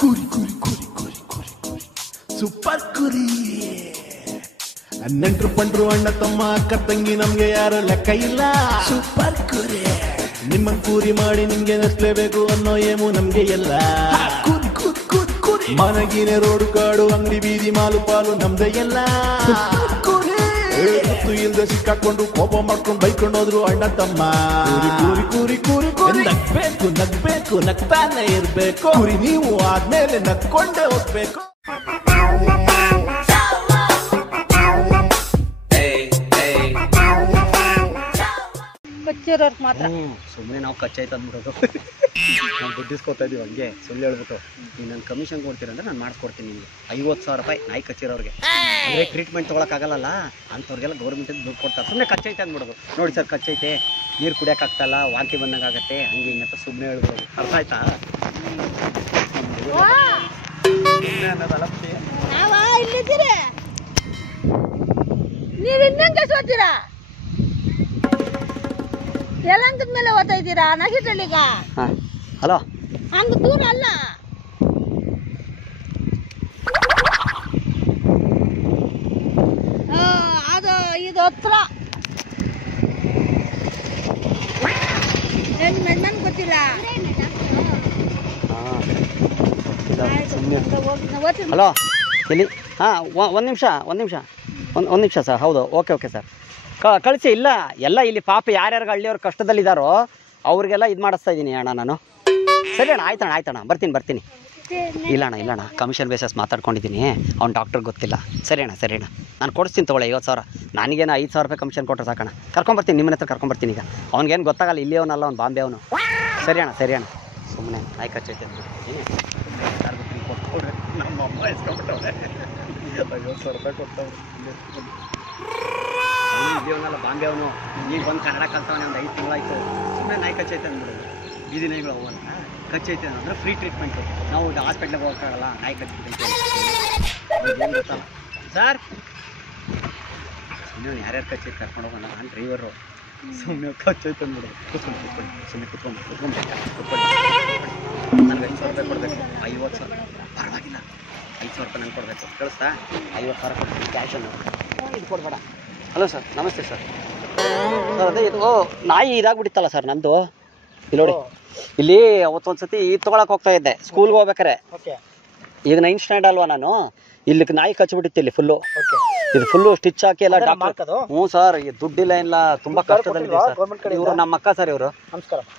ಕುರಿ ಕುರಿ ಕುರಿ ಕುರಿ ಕುರಿ ಕುರಿ ಸೂಪರ್ ಕುರಿ. ನೆಂಟ್ರು ಪಂಟ್ರು ಅಣ್ಣ ತಮ್ಮ ಅಕ್ಕ ತಂಗಿ ನಮ್ಗೆ ಯಾರು ಲೆಕ್ಕ ಇಲ್ಲ. ಸೂಪರ್ ಕುರಿ. ನಿಮ್ಮ ಕೂರಿ ಮಾಡಿ ನಿಮ್ಗೆ ನಸ್ಲೇಬೇಕು ಅನ್ನೋ ಏಮು ನಮ್ಗೆ ಎಲ್ಲ. ಕುರಿ ಕುರಿ ಕುರಿ ಕುರಿ. ಮನಗಿನ ರೋಡು ಕಾಡು ಅಂಗಡಿ ಬೀದಿ ಮಾಲು ಪಾಲು ನಮ್ದೆ ಎಲ್ಲ. ಗೊತ್ತು ಇಲ್ದೆ ಸಿಕ್ಕಾಕೊಂಡು ಕೋಪ ಮಾಡ್ಕೊಂಡು ಬೈಕೊಂಡು ಹೋದ್ರು ಅಣ್ಣ ತಮ್ಮ. ಕೂರಿ ಕೂರಿ ಕೂರಿ ಕೂರಿ ನಗ್ಬೇಕು ನಗ್ಬೇಕು ನಗ್ತಾನೆ ಇರ್ಬೇಕು. ಕುರಿ ನೀವು ಆದ್ಮೇಲೆ ನಗ್ಕೊಂಡೇ ಹೋಗ್ಬೇಕು. ಕಚ್ಚಿರೋರ್ಗೆ ಮಾತ್ರ ಸುಮ್ಮನೆ ನಾವು ಕಚ್ಚಾಯ್ತು ಅಂದ್ಬಿಡೋದು. ನಾವು ದುಡ್ಡಿಸ್ಕೊತಾ ಇದೀವಿ ಹಂಗೆ ಸುಳ್ಳು ಹೇಳ್ಬಿಟ್ಟು. ನೀವು ನಾನು ಕಮಿಷನ್ ಕೊಡ್ತೀರಂದ್ರೆ ನಾನು ಮಾಡಿಸ್ಕೊಡ್ತೀನಿ ನಿಮಗೆ 50,000 ರೂಪಾಯಿ ನಾಯಿ ಕಚ್ಚಿರೋರಿಗೆ. ಅಂದರೆ ಟ್ರೀಟ್ಮೆಂಟ್ ತೊಗೊಳಕ್ಕಾಗಲ್ಲ ಅಂಥವ್ರಿಗೆಲ್ಲ ಗೌರ್ಮೆಂಟಿಂದ ದುಡ್ಡು ಕೊಡ್ತಾರೆ. ಸುಮ್ಮನೆ ಕಚ್ಚೈತೆ ಅಂದ್ಬಿಡೋದು. ನೋಡಿ ಸರ್ ಕಚ್ಚೈತೆ, ನೀರು ಕುಡಿಯೋಕ್ಕಾಗ್ತಲ್ಲ, ವಾಂತಿ ಬಂದಂಗಾಗತ್ತೆ, ಹಂಗೆ ಹಿಂಗೆ ಅಂತ ಸುಮ್ಮನೆ ಹೇಳ್ಬೋದು. ಅರ್ಥ ಆಯ್ತಾ? ಇಲ್ಲಿದ್ದೀರಿ ನೀವು ಇನ್ನಂಗೆ ಸೋತೀರಾ? ಯಲಂಕದ ಮೇಲೆ ಓದ್ತಾ ಇದ್ದೀರಾ? ನಗಿಟಳ್ಳಿಗ ಹಲೋ, ಹಂಗ ದೂರ ಅಲ್ಲ. ಅದು ಇದು ಹತ್ರ. ನನ್ ಗೊತ್ತಿಲ್ಲ. ಹಲೋ ಎಲ್ಲಿ? ಹಾಂ, ಒಂದು ನಿಮಿಷ ಸರ್. ಹೌದು, ಓಕೆ ಸರ್, ಕಳಿಸಿ. ಇಲ್ಲ ಎಲ್ಲ ಇಲ್ಲಿ ಪಾಪ ಯಾರ್ಯಾರು ಹಳ್ಳಿಯವ್ರು ಕಷ್ಟದಲ್ಲಿದ್ದಾರೋ ಅವ್ರಿಗೆಲ್ಲ ಇದು ಮಾಡಿಸ್ತಾ ಇದ್ದೀನಿ ಅಣ್ಣ ನಾನು. ಸರಿ ಅಣ್ಣ, ಆಯ್ತಣ್ಣ ಬರ್ತೀನಿ. ಇಲ್ಲಣ್ಣ ಕಮಿಷನ್ ಬೇಸಸ್ ಮಾತಾಡ್ಕೊಂಡಿದ್ದೀನಿ. ಅವ್ನು ಡಾಕ್ಟ್ರಿಗೆ ಗೊತ್ತಿಲ್ಲ. ಸರಿ ಅಣ್ಣ ನಾನು ಕೊಡಿಸ್ತೀನಿ ತೊಗೊಳ್ಳಿ 50,000. ನನಗೇನು 5,000 ರೂಪಾಯಿ ಕಮಿಷನ್ ಕೊಟ್ಟರೆ ಸಾಕಣ್ಣ. ಕರ್ಕೊಂಬರ್ತೀನಿ, ನಿಮ್ಮನೆ ಹತ್ರ ಕರ್ಕೊಂಬರ್ತೀನಿ. ಈಗ ಅವ್ನಿಗೇನು ಗೊತ್ತಾಗಲ್ಲ, ಇಲ್ಲಿ ಅವನಲ್ಲ, ಅವ್ನು ಬಾಂಬೆ ಅವನು. ಸರಿ ಅಣ್ಣ ಸುಮ್ಮನೆ ನಾಯಿ ಕಚ್ಚೈತೆ ಕೊಟ್ಕೊಡ್ರಿ. ನಮ್ಮ ಅಮ್ಮ ಇಸ್ಕೊಂಡ್ಬಿಟ್ಟವ್ರೆ 50,000 ರೂಪಾಯಿ ಕೊಡ್ತಾವ್ರೆ. ಅವನಲ್ಲ ಬಾಂಬೆ ಅವನು. ಈಗ ಒಂದು ಕನ್ನಡ ಕಲ್ತವನೇ, ಒಂದು 5 ತಿಂಗಳಾಯ್ತು. ಸುಮ್ಮನೆ ನಾಯಿ ಕಚ್ಚೈತೆ ಅಂದ್ಬಿಡೋದು. ಬೀದಿ ನಾಯಿಗಳು ಅವನ್ನ ಕಚ್ಚೈತೆ ಅಂದರೆ ಫ್ರೀ ಟ್ರೀಟ್ಮೆಂಟು. ನಾವು ಹಾಸ್ಪಿಟ್ಲಿಗೆ ಹೋಗೋಕ್ಕಾಗಲ್ಲ, ನಾಯಿ ಕಚ್ಚಿದೆ ಏನು ಗೊತ್ತಲ್ಲ ಸರ್. ಸುಮ್ಮನೆ ಯಾರ್ಯಾರು ಕಚ್ಚೈತೆ ಕರ್ಕೊಂಡು ಹೋಗೋಣ. ನಾನು ಡ್ರೈವರು. ಸುಮ್ಮನೆ ಕಚ್ಚೈತೆ ಅಂದ್ಬಿಡೋದು. ಕುತ್ಕೊಂಡು ನನಗೆ 5,000 ರೂಪಾಯಿ ಕೊಡಬೇಕು. 50,000 ಪರವಾಗಿಲ್ಲ, 5,000 ರೂಪಾಯಿ ನನಗೆ ಕೊಡಬೇಕು. ಕಳಿಸ್ತಾ? 50,000 ಕೊಡ್ತೀನಿ ಕ್ಯಾಶನ್ನು. ಇದು ಕೊಡಬೇಡ. ಹಲೋ ಸರ್, ನಮಸ್ತೆ ಸರ್. ಅದೇ ಇದು ನಾಯಿ ಇದಾಗ್ಬಿಟ್ಟಿತ್ತಲ್ಲ ಸರ್ ನಂದು. ಇಲ್ಲಿ ನೋಡಿ, ಇಲ್ಲಿ ಅವತ್ತೊಂದು ಸತಿ ಇದು ತೊಗೊಳಕ್ಕೆ ಹೋಗ್ತಾ ಇದ್ದೆ ಸ್ಕೂಲ್ಗೆ ಹೋಗ್ಬೇಕಾರೆ. ಈಗ 9th ಸ್ಟ್ಯಾಂಡರ್ಡ್ ಅಲ್ವಾ ನಾನು. ಇಲ್ಲಿ ನಾಯಿ ಕಚ್ಚಿಬಿಟ್ಟಿತ್ತು ಇಲ್ಲಿ ಫುಲ್ಲು. ಇದು ಫುಲ್ಲು ಸ್ಟಿಚ್ ಹಾಕಿ ಎಲ್ಲ ಡಾಕ್ಟರ್. ಹ್ಞೂ ಸರ್, ಈ ದುಡ್ಡಿಲ್ಲ ಇಲ್ಲ, ತುಂಬಾ ಕಷ್ಟದಲ್ಲಿದೆ ಸರ್. ಇವರು ನಮ್ಮ ಅಕ್ಕ ಸರ್. ಇವರು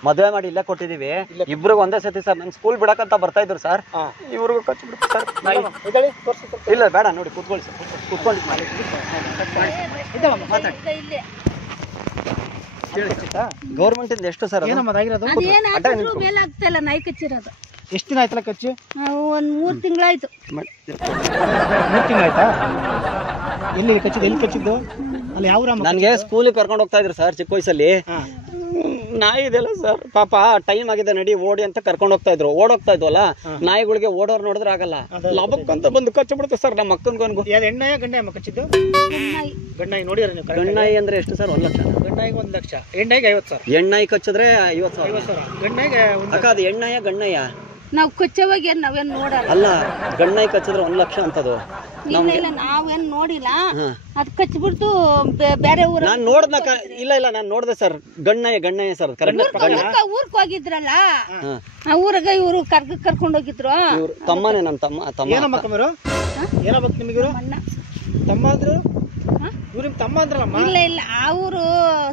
ಮದುವೆ ಮಾಡಿ ಇಲ್ಲೇ ಕೊಟ್ಟಿದ್ದೀವಿ. ಇಬ್ರಿಗೆ ಒಂದೇ ಸತಿ ಸರ್. ನನ್ನ ಸ್ಕೂಲ್ ಬಿಡಕ್ಕಂತ ಬರ್ತಾ ಇದ್ರು ಸರ್. ಇವ್ರಿಗೂ ಕಚ್ಚಿಬಿಡ್ತು ಸರ್ ನಾಯಿ. ಇಲ್ಲ ಬೇಡ, ನೋಡಿ ಕೂತ್ಕೊಳ್ಳಿ ಸರ್, ಕೂತ್ಕೊಂಡು ಗೌರ್ಮೆಂಟ್ ಇಂದ ಎಷ್ಟು ಸರ್ ಮೇಲೆ ಆಗ್ತಾ ಇಲ್ಲ ನಾಯಿ ಕಚ್ಚಿರೋದು? ಎಷ್ಟು ದಿನ ಆಯ್ತಲ್ಲ ಕಚ್ಚಿ? ಒಂದು 3 ತಿಂಗಳಾಯ್ತು. 3 ತಿಂಗಳಾಯ್ತಾ? ಎಲ್ಲಿ ಕಚ್ಚಿದ್ದು? ಅಲ್ಲಿ ಯಾವ? ನನಗೆ ಸ್ಕೂಲಿಗೆ ಕರ್ಕೊಂಡು ಹೋಗ್ತಾ ಇದ್ರು ಸರ್ ಚಿಕ್ಕ ವಯಸ್ಸಲ್ಲಿ. ನಾಯಿ ಇದೆಲ್ಲ ಸರ್, ಪಾಪ ಟೈಮ್ ಆಗಿದೆ ನಡಿ ಓಡಿ ಅಂತ ಕರ್ಕೊಂಡು ಹೋಗ್ತಾ ಇದ್ರು. ಓಡೋಗ್ತಾ ಇದ್ವಲ್ಲ, ನಾಯಿಗಳಿಗೆ ಓಡೋರು ನೋಡಿದ್ರೆ ಆಗಲ್ಲ, ಲಬಕ್ಕಂತ ಬಂದು ಕಚ್ಚಿ ಬಿಡುತ್ತೆ ಸರ್ ನಮ್ಮ ಅಕ್ಕನ್ಗೂ. ಹೆಣ್ಣಾಯ ಗಂಡ ಕಚ್ಚಿದ್ದು? ಗಂಡಾಯಿ ನೋಡಿದ್ರೆ ನೀವು? ಗಂಡಾಯಿ ಅಂದ್ರೆ ಎಷ್ಟು ಸರ್? 1 ಲಕ್ಷ. ಗಂಡಾಯಿಗೆ 1 ಲಕ್ಷ, ಹೆಣ್ಣಾಯಿಗೆ 50,000. ಹೆಣ್ಣಾಯಿ ಕಚ್ಚಿದ್ರೆ 50,000. ಗಂಡಾಯಿಗೆ ಅಕ್ಕ ಅದು ಹೆಣ್ಣಾಯ ಗಂಡಾಯ? ನಾವು ಕಚ್ಚೋವಾಗ ನಾವೇನ್ ನೋಡಲ್ಲ. ಅಲ್ಲ, ಗಂಡಾಯಿ ಕಚ್ಚಿದ್ರೆ 1 ಲಕ್ಷ ಅಂತದು. ಇಲ್ಲ ನಾವೇನ್ ನೋಡಿಲ್ಲ. ಅದ್ ಕಚ್ಚಿಬಿಡ್ತು ಬೇರೆ ಊರ. ನಾನ್ ನೋಡ್ದ ಇಲ್ಲ ನಾನು ನೋಡ್ದೆ ಸರ್. ಗಣ್ಣಯ್ಯ ಸರ್. ಊರ್ಗ್ ಹೋಗಿದ್ರಲ್ಲ, ಆ ಊರಾಗ ಇವ್ರು ಕರ್ಕೊಂಡ್ ಹೋಗಿದ್ರು. ತಮ್ಮನೇ, ನಮ್ಮ ತಮ್ಮ. ಏನಮ್ಮ ಏನಾಗ್ಬೇಕು ನಿಮಗಿರು? ತಮ್ಮ ಅಂದ್ರು? ಇವ್ರು ನಿಮ್ ತಮ್ಮ ಅಂದ್ರಲ್ಲಮ್ಮ? ಇಲ್ಲ ಅವರು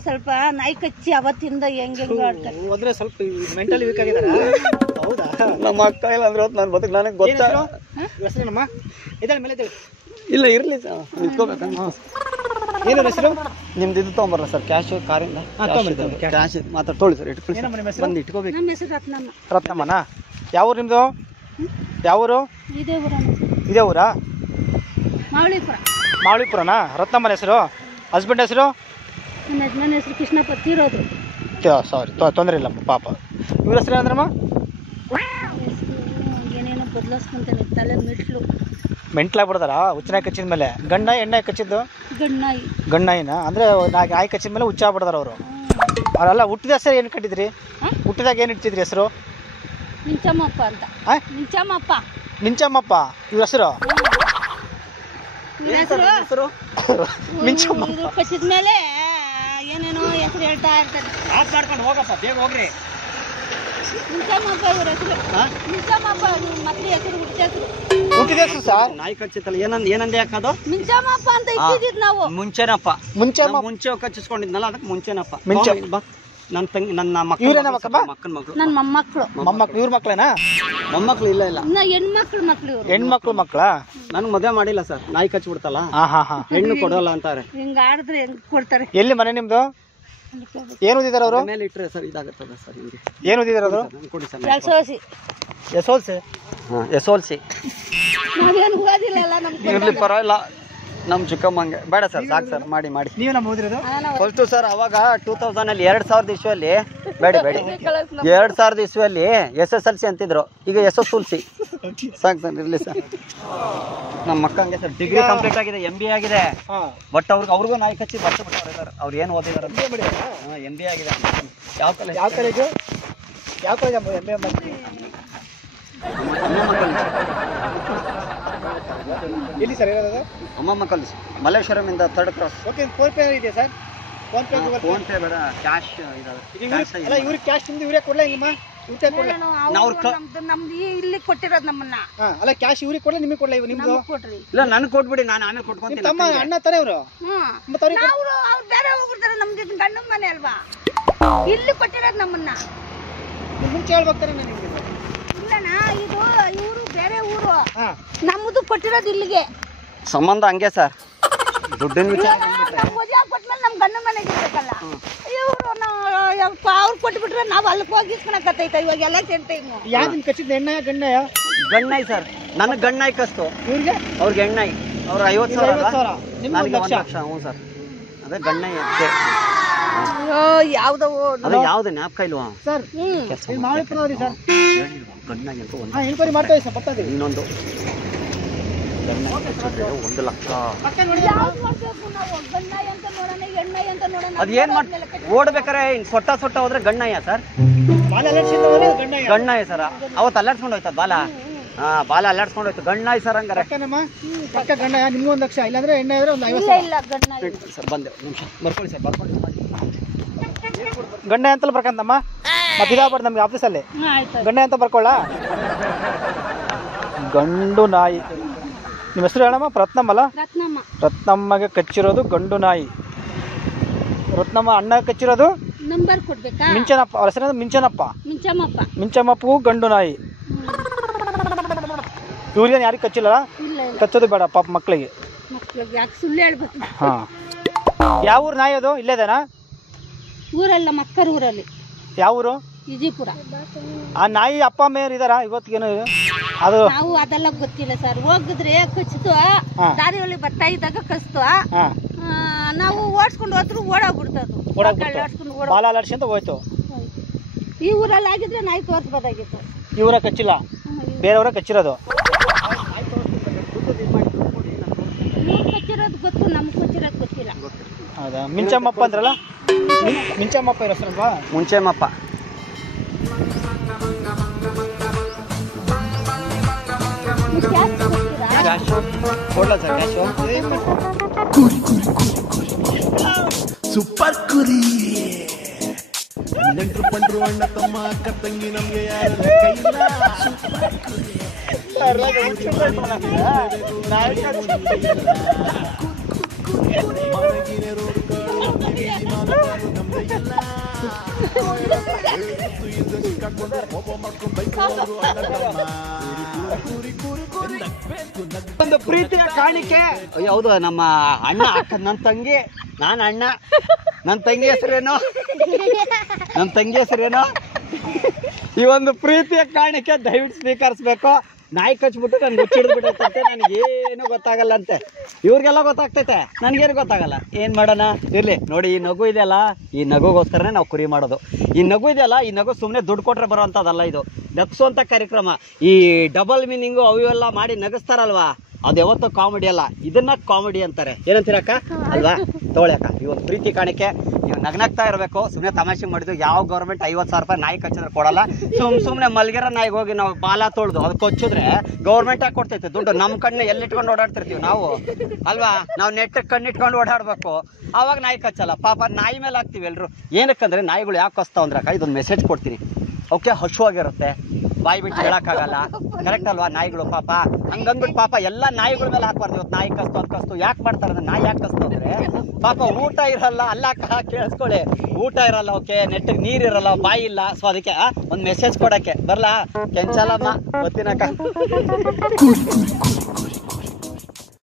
ಸ್ವಲ್ಪ ನಾಯಿ ಕಚ್ಚಿ ಅವತ್ತಿಂದ ಹೆಂಗೆಂಗೋ ಆಡ್ತಾರೆ. ಅಂದ್ರೆ ಸ್ವಲ್ಪ ಮೆಂಟಲಿ ವೀಕ್ ಆಗಿದಾರ? ಹೌದಾ? ನಮ್ಮ ಅಕ್ಕ ಇಲ್ಲ ಅಂದ್ರೆ ನಾನು ಬದುಕು ನನಗೆ ಗೊತ್ತಾ. ಹೆಸರೇನಮ್ಮ? ಇದ್ದಾಳೆ ಮೇಲೆ ಇಲ್ಲ ಇರ್ಲಿ ಸರ್, ನಿಂತ್ಕೋಬೇಕಂತ. ಏನು ಹೆಸರು ನಿಮ್ದು? ಇದು ತೊಗೊಂಬರಲ್ಲ ಸರ್, ಕ್ಯಾಶ್ ಕಾರಿಂದ ಕ್ಯಾಶ್ ಮಾತಾಡ್ತೋಳಿ ಸರ್. ಬಂದು ಇಟ್ಕೋಬೇಕು. ನಮ್ಮ ಹೆಸರು ರತ್ನಮ್ಮ. ರತ್ನಮ್ಮನ? ಯಾವ ಊರು ನಿಮ್ದು? ಯಾವ ಊರು? ಇದೇ ಊರಾ? ಮಾವಳಿಪುರನಾ? ರತ್ನಮ್ಮನ ಹೆಸರು? ಹಸ್ಬೆಂಡ್ ಹೆಸರು? ನನ್ನ ಯಜಮಾನ ಹೆಸರು ಕೃಷ್ಣಪ್ಪ, ತೀರೋದ್ರು. ಸಾರಿ, ತೊಂದರೆ ಇಲ್ಲಮ್ಮ ಪಾಪ. ಇವ್ರ ಹೆಸರು ಏನಂದ್ರಮ್ಮ? ಏನೇನೋ ಬದಲಾಸ್ಕೊಂತಾನೆ, ತಲೆ ಮೆಂಟ್ಲಾಗ್ಬಿಡ್ತಾರ ಹುಚ್ಚನಾಯಿ ಕಚ್ಚಿದ ಮೇಲೆ. ಗಂಡ ಹೆಣ್ಣಾಯಿ ಕಚ್ಚಿದ್ದು? ಗಣ್ಣಾಯಿ. ಗಣ್ಣಾಯಿನ ಅಂದ್ರೆ ನಾಯಿ ಕಚ್ಚಿದ ಮೇಲೆ ಹುಚ್ಚ ಆಗ್ಬಿಡ್ತಾರ ಅವರು. ಅಲ್ಲ ಹುಟ್ಟಿದ ಹೆಸರು ಏನು ಕಟ್ಟಿದ್ರಿ? ಹುಟ್ಟಿದಾಗ ಏನು ಇಡ್ತಿದ್ರಿ ಹೆಸರು? ಮಿಂಚಮ್ಮಪ್ಪ ಅಂತ. ಮಿಂಚಮ್ಮಪ್ಪ. ಮಿಂಚಮ್ಮಪ್ಪ ಇವ್ರ ಹೆಸರು? ಹೆಸರು ಮಿಂಚಮ್ಮಪ್ಪ. ಕಸಿದ ಮೇಲೆ ಏನೇನೋ ಹೆಸರು ಹೇಳ್ತಾ ಇರ್ತಾರೆ. ಆಫ್ ಮಾಡ್ಕೊಂಡು ಹೋಗಪ್ಪ, ಬೇಗ ಹೋಗ್ರಿ. ಮಿಂಚಮ್ಮಪ್ಪ ಇವ್ರ ಹೆಸರು. ಮಿಂಚಮ್ಮಪ್ಪ ಮಕ್ಳ ಹೆಸರು ಹುಟ್ಟಿದ ಹೆಸರು ಸರ್? ನಾಯಿ ಕಚ್ಚಿತ್ತಲ್ಲ, ಏನಂದೆ ಹಾಕೋದು? ಮಿಂಚಮ್ಮಪ್ಪ ಅಂತ ಇಟ್ಟಿದ್ ನಾವು. ಮುಂಚೆನಪ್ಪ. ಮುಂಚೆಮ್ಮ ಮುಂಚೆ ಕಚ್ಚಿಸ್ಕೊಂಡಿದ್ನಲ್ಲ, ಅದಕ್ಕೆ ಮುಂಚೆನಪ್ಪ. ನನ್ನ ತಂಗಿ, ನನ್ನ ಇವ್ರೇನ ಮಕ್ಕಳ ಮಕ್ಕಳು. ನನ್ನ ಮೊಮ್ಮಕ್ಕಳು. ಮೊಮ್ಮಕ್ಳು ಇವ್ರ ಮಕ್ಳೇನಾ? ಮೊಮ್ಮಕ್ಳು ಇಲ್ಲ. ಇನ್ನ ಹೆಣ್ಮಕ್ಳು ಮಕ್ಳು ಇವ್ರು. ಹೆಣ್ಮಕ್ಳು ಮಕ್ಳ? ನನ್ಗೆ ಮದುವೆ ಮಾಡಿಲ್ಲ ಸರ್, ನಾಯಿ ಕಚ್ಚಿಬಿಡ್ತಲ್ಲ, ಹೆಣ್ಣು ಕೊಡಲ್ಲ ಅಂತಾರೆ. ಹಿಂಗ ಆಡಿದ್ರೆ ಹೆಂಗ್ ಕೊಡ್ತಾರೆ? ಎಲ್ಲಿ ಮನೆ ನಿಮ್ದು? ಏನು ಓದಿದಾರ ಅವರು? ಮೇಲೆ ಇಟ್ಟರೆ ಸರ್ ಇದಾಗುತ್ತದೆ ಸರ್. ನಿಮಗೆ ಏನು ಓದಿದಾರ ಅವರು? ಕೊಡಿ ಸರ್. SOLC. ನಾವೇನು ಓದಿಲ್ಲ ನಮ್ಗೆ. ಇರ್ಲಿ ಪರವಾಗಿಲ್ಲ, ನಮ್ಮ ಚಿಕ್ಕಮ್ಮಂಗೆ ಬೇಡ ಸರ್, ಸಾಕು ಸರ್, ಮಾಡಿ. ನೀವು ನಮ್ಮ ಓದಿರೋದು? ಫಸ್ಟು ಸರ್ ಅವಾಗ 2000 2000 ಇಸ್ವಿಯಲ್ಲಿ ಬೇಡಿ 2000 ಇಸ್ವಿಯಲ್ಲಿ SSLC ಅಂತಿದ್ರು, ಈಗ SSLC. ಸಾಕು ಸರ್, ಇರಲಿ ಸರ್. ನಮ್ಮ ಮಕ್ಕಂಗೆ ಸರ್ ಡಿಗ್ರಿ ಕಂಪ್ಲೀಟ್ ಆಗಿದೆ, MBA ಆಗಿದೆ. ಬಟ್ ಅವ್ರಿಗೂ ನಾಯಿ ಕಚ್ಚಿ ಬರ್ತಾ ಬಿಟ್ಟವ್ರೆ ಸರ್. ಅವ್ರು ಏನು ಓದಿದಾರೆ? MBA ಆಗಿದೆ. ಯಾವ ಕಾಲೇಜು? ಎಲ್ಲಿ ಸರ್ ಇರೋದು? ಅಮ್ಮಮ್ಮ ಕಾಲೇಜ್, ಮಲ್ಲೇಶ್ವರಮಿಂದ 3rd cross. Okay, PhonePe ಇದೆ ಸರ್? ಫೋನ್ ಪೇ ಬೇಡ, ಕ್ಯಾಶ್ ಅಲ್ಲ, ಇವ್ರಿಗೆ ಕ್ಯಾಶ್ ನಿಮ್ದು ಇವರೇ ಕೊಡ್ಲಾ? ಹಿಂಗಮ್ಮ ನಮ್ದು ಇಲ್ಲಿ ಕೊಟ್ಟಿರೋದು ನಮ್ಮನ್ನ. ಅಲ್ಲ, ಕ್ಯಾಶ್ ಇವ್ರಿಗೆ ಕೊಡ್ಲಾ ನಿಮಗೆ ಕೊಡ್ಲಾ? ನಿಮ್ದು ಕೊಟ್ರಿ. ಇಲ್ಲ, ನನಗೆ ಕೊಟ್ಬಿಡಿ, ನಾನು ಆಮೇಲೆ ಕೊಟ್ಕೊಂತೀನಿ. ತಮ್ಮ ಅಣ್ಣ ತಾನೇ ಇವರು? ಅವ್ರು ಬೇರೆ ಹೋಗ್ಬಿಡ್ತಾರೆ, ನಮ್ದು ಗಂಡನ ಮನೆ ಅಲ್ವಾ, ಇಲ್ಲಿ ಕೊಟ್ಟಿರೋದು ನಮ್ಮನ್ನ. ಮುಂಚೆ ಹೇಳ್ಬೇಕಾರೆ ನಿಮ್ಗೆ ಇಲ್ಲನಾ, ಇದು ಇವರು ಬೇರೆ ಊರು, ನಮ್ಮದು ಕೊಟ್ಟಿರೋದು ಇಲ್ಲಿಗೆ. ಸಂಬಂಧ ಹಂಗೆ ಸರ್, ದುಡ್ಡಿನ ವಿಚಾರ. ನಮ್ ಮದುವೆ ಕೊಟ್ಮೇಲೆ ನಮ್ ಗಂಡನ ಮನೆಗೆ ಇರ್ಬೇಕಲ್ಲ. ಇವ್ರು ಅವ್ರು ಕೊಟ್ಬಿಟ್ರೆ ನಾವು ಅಲ್ಲಿಗೆ ಹೋಗಿ ಇಸ್ಕೊಳಕತ್ತೈತ. ಇವಾಗ ಎಲ್ಲ ಟೈಮು. ಯಾವ್ದು ಕಚ್ಚಿದ? ಹೆಣ್ಣಾಯ ಗಂಡಾಯ? ಗಣ್ಣಾಯಿ ಸರ್, ನನಗೆ ಗಣ್ಣಾಯಿ ಕಸ್ತು, ಇವ್ರಿಗೆ ಅವ್ರಿಗೆ ಹೆಣ್ಣಾಯಿ. ಅವ್ರು 50,000, ನಿಮ್ಗೆ 1 ಲಕ್ಷ. ಹ್ಞೂ ಸರ್, ಅದೇ ಗಣ್ಣಾಯಿ. ಯಾವ್ದೋ ಅದೇ ಯಾವ್ದು ಜ್ಞಾಪಕ ಇಲ್ವಾ ಸರ್? ಮಾವಿನಪುರದವ್ರಿ ಸರ್. ಗಣ್ಣಾಯಿ ಅಂತ ಒಂದು ಎನ್ಕ್ವೈರಿ ಮಾಡ್ತಾ ಇದ್ದೀವಿ ಸರ್, ಬರ್ತದೆ. ಇನ್ನೊಂದು 1 ಲಕ್ಷ. ಅದೇನ್ ಓಡ್ಬೇಕಾರೆ ಸೊಟ್ಟ ಹೋದ್ರೆ ಗಣ್ಣಾಯ ಸರ್? ಗಣ್ಣಾಯ ಸರ್. ಅವತ್ತು ಅಲ್ಲಾಡ್ಸ್ಕೊಂಡು ಹೋಯ್ತದ ಬಾಲ? ಬಾಲ ಅಲ್ಲಾಡ್ಸ್ಕೊಂಡು ಹೋಯ್ತು, ಗಣ್ಣಾಯಿ ಸರ್. ಹಂಗಾರೆ ಪಕ್ಕ ಗಣ್ಣಾಯ. ನಿಮ್ಗೆ 1 ಲಕ್ಷ, ಇಲ್ಲಾಂದ್ರೆ ಎಣ್ಣೆ ಆದ್ರೆ ಒಂದು 50,000 ಸರ್. ಬಂದೆ, ನಿಮಿಷ ಬರ್ಕೊಳ್ಳಿ ಸರ್, ಬರ್ಕೊಳ್ಳಿ. ಗಣ್ಣಾಯ ಅಂತಲ್ಲ ಬರ್ಕಂತಮ್ಮ, ಮತ್ತೆ ಇದಾಗ್ಬಾರ್ದು ನಮ್ಗೆ ಆಫೀಸಲ್ಲಿ. ಗಣ್ಣಾಯ ಅಂತ ಬರ್ಕೊಳ್ಳ. ಗಂಡು ನಾಯಿ. ನಿಮ್ಮ ಹೆಸರು ಹೇಳಮ್ಮ? ರತ್ನಮ್ಮ ಅಲ್ಲ? ರತ್ನಮ್ಮಗೆ ಕಚ್ಚಿರೋದು ಗಂಡು ನಾಯಿ. ರತ್ನಮ್ಮ ಅಣ್ಣ ಕಚ್ಚಿರೋದು ನಂಬರ್ ಕೊಡ್ಬೇಕಾ? ಮಿಂಚನಪ್ಪ. ಅವ್ರ ಹೆಸರು ಮಿಂಚನಪ್ಪ. ಮಿಂಚಮ್ಮಪ್ಪಗೂ ಗಂಡು ನಾಯಿ. ಇವ್ರಿಗೇನು ಯಾರಿಗೆ ಕಚ್ಚಿಲ್ಲ? ಕಚ್ಚೋದು ಬೇಡ ಪಾಪ ಮಕ್ಕಳಿಗೆ. ಸುಳ್ಳು ಹೇಳ್ಬೇಕು. ಹಾ, ಯಾವ ಊರು ನಾಯಿ ಅದು? ಇಲ್ಲೇದೇನಾ? ಊರಲ್ಲ, ಮಕ್ಕರ ಊರಲ್ಲಿ. ಯಾವ ಊರು? ವಿಜಯಪುರ. ಆ ನಾಯಿ ಅಪ್ಪ ಅಮ್ಮ ಇದಾರ ಇವತ್ತಿಗೇನು? ಅದು ನಾವು ಅದೆಲ್ಲ ಗೊತ್ತಿಲ್ಲ ಸರ್. ಹೋಗಿದ್ರೆ ಕಚ್ತು, ದಾರಿಯಲ್ಲಿ ಬರ್ತಾ ಇದ್ದಾಗ ಕಚ್ತು, ನಾವು ಓಡಿಸ್ಕೊಂಡು ಹೋದ್ರು ಓಡಾಗ್ಬಿಡ್ತದು. ಬಾಲ ಅಲಾಡ್ಸಿ ಅಂತ ಹೋಯ್ತು. ಈ ಊರಲ್ಲಿ ಆಗಿದ್ರೆ ನಾಯಿ ತೋರಿಸ್ಬೋದಾಗಿತ್ತು. ಇವರ ಕಚ್ಚಿಲ್ಲ, ಬೇರೆಯವರ ಕಚ್ಚಿರೋದು. ಕಚ್ಚಿರೋದು ಗೊತ್ತು, ನಮ್ಗೆ ಕಚ್ಚಿರೋದು ಗೊತ್ತಿಲ್ಲ. ಹೌದಾ? ಮಿಂಚಮ್ಮಪ್ಪ ಅಂದ್ರಲ್ಲ? ಮಿಂಚಮ್ಮಪ್ಪ ಇರೋ ಹೆಸರಲ್ವಾ? ಮುಂಚೆಮ್ಮಪ್ಪ. ಕ್ಯಾಶು ಕೊಡ್ಲಾ ಸರ್? ಕ್ಯಾಶು ಸೂಪರ್ ಕುರಿ. ನೆಂಟ್ರು ಪಂಡ್ರು ಅಣ್ಣ ತಮ್ಮ ಅಕ್ಕ ತಂಗಿ ನಮ್ಗೆ ಯಾರು ಲೆಕ್ಕ ಇಲ್ಲ. ಸೂಪರ್ ಕುರಿ. ಮನಗಿನ ರೋಡ್ಗಳು ನಮ್ದೇ ಇಲ್ಲ. ಒಬ್ಬ ಮಕ್ಕಳು ಬೈಕ್ ಒಂದು ಪ್ರೀತಿಯ ಕಾಣಿಕೆ. ಹೌದು, ನಮ್ಮ ಅಣ್ಣ ನನ್ನ ತಂಗಿ, ನಾನು ಅಣ್ಣ. ನನ್ನ ತಂಗಿ ಹೆಸರೇನು? ಈ ಒಂದು ಪ್ರೀತಿಯ ಕಾಣಿಕೆ ದಯವಿಟ್ಟು ಸ್ವೀಕರಿಸ್ಬೇಕು. ನಾಯಿ ಕಚ್ಬಿಟ್ಟು ನನ್ಗೆ ಹುಚ್ಚಿಡ್ದು ಬಿಟ್ಟೈತೆ, ನನಗೇನು ಗೊತ್ತಾಗಲ್ಲ ಅಂತೆ. ಇವ್ರಿಗೆಲ್ಲ ಗೊತ್ತಾಗ್ತೈತೆ, ನನಗೇನು ಗೊತ್ತಾಗಲ್ಲ. ಏನು ಮಾಡೋಣ? ಇರಲಿ ನೋಡಿ, ಈ ನಗು ಇದೆಯಲ್ಲ, ಈ ನಗುಗೋಸ್ಕರನೇ ನಾವು ಕುರಿ ಮಾಡೋದು. ಈ ನಗು ಇದೆಯಲ್ಲ, ಈ ನಗು ಸುಮ್ಮನೆ ದುಡ್ಡು ಕೊಟ್ರೆ ಬರೋವಂಥದ್ದಲ್ಲ. ಇದು ನಗಿಸುವಂತ ಕಾರ್ಯಕ್ರಮ. ಈ ಡಬಲ್ ಮೀನಿಂಗು ಅವೆಲ್ಲ ಮಾಡಿ ನಗಿಸ್ತಾರಲ್ವಾ, ಅದು ಯಾವತ್ತೂ ಕಾಮಿಡಿ ಅಲ್ಲ, ಇದನ್ನ ಕಾಮಿಡಿ ಅಂತಾರೆ. ಏನಂತೀರಕ್ಕ ಅಲ್ವಾ? ತಗೊಳ್ಳಿ ಅಕ್ಕ, ಈ ಒಂದು ಪ್ರೀತಿ ಕಾಣಿಕೆ. ನೀವು ನಗ್ನಾಗ್ತಾ ಇರಬೇಕು. ಸುಮ್ಮನೆ ತಮಾಷೆ ಮಾಡಿದ್ದು ಯಾವ ಗೌರ್ಮೆಂಟ್ 50,000 ರೂಪಾಯಿ ನಾಯಿ ಕಚ್ಚಿದ್ರೆ ಕೊಡಲ್ಲ. ಸುಮ್ಮನೆ ಮಲ್ಗಿರೋ ನಾಯಿಗೆ ಹೋಗಿ ನಾವು ಬಾಲ ತೊಳ್ದು ಅದು ಕೊಚ್ಚಿದ್ರೆ ಗೌರ್ಮೆಂಟ್ ಆಗಿ ಕೊಡ್ತೈತೆ ದುಡ್ಡು. ನಮ್ಮ ಕಣ್ಣು ಎಲ್ಲಿಟ್ಕೊಂಡು ಓಡಾಡ್ತಿರ್ತೀವಿ ನಾವು ಅಲ್ವಾ? ನಾವು ನೆಟ್ಟಗೆ ಕಣ್ಣಿಟ್ಕೊಂಡು ಓಡಾಡ್ಬೇಕು, ಆವಾಗ ನಾಯಿ ಕಚ್ಚಲ್ಲ. ಪಾಪ ನಾಯಿ ಮೇಲೆ ಹಾಕ್ತೀವಿ ಎಲ್ರು. ಏನಕ್ಕಂದ್ರೆ ನಾಯಿಗಳು ಯಾಕೆ ಕಚ್ತಾವ ಅಂದ್ರಕ್ಕ, ಇದೊಂದು ಮೆಸೇಜ್ ಕೊಡ್ತೀನಿ. ಓಕೆ, ಹಸುವಾಗಿರುತ್ತೆ, ಬಾಯಿ ಬಿಟ್ಟು ಹೇಳಕ್ಕಾಗಲ್ಲ, ಕರೆಕ್ಟ್ ಅಲ್ವಾ? ನಾಯಿಗಳು ಪಾಪ ಹಂಗಂದ್ಬಿಟ್ಟು ಪಾಪ ಎಲ್ಲ ನಾಯಿಗಳ ಮೇಲೆ ಹಾಕ್ಬಾರ್ದು. ಇವತ್ತು ನಾಯಿ ಕಸ್ತು ಅದು ಕಸ್ತು ಯಾಕೆ ಮಾಡ್ತಾರೆ ಅಂದ್ರೆ, ನಾಯಿ ಯಾಕೆ ಕಸ್ತು ಅಂದ್ರೆ ಪಾಪ ಊಟ ಇರಲ್ಲ, ಅಲ್ಲ ಕೇಳಿಸ್ಕೊಳ್ಳಿ, ಊಟ ಇರಲ್ಲ, ಓಕೆ, ನೆಟ್ಟಿಗೆ ನೀರಿರಲ್ಲ, ಬಾಯಿ ಇಲ್ಲ. ಸೊ ಅದಕ್ಕೆ ಒಂದು ಮೆಸೇಜ್ ಕೊಡಕ್ಕೆ ಬರ್ಲಾ ಕೆಂಚಲಮ್ಮ ಗೊತ್ತಿನಕ್ಕ.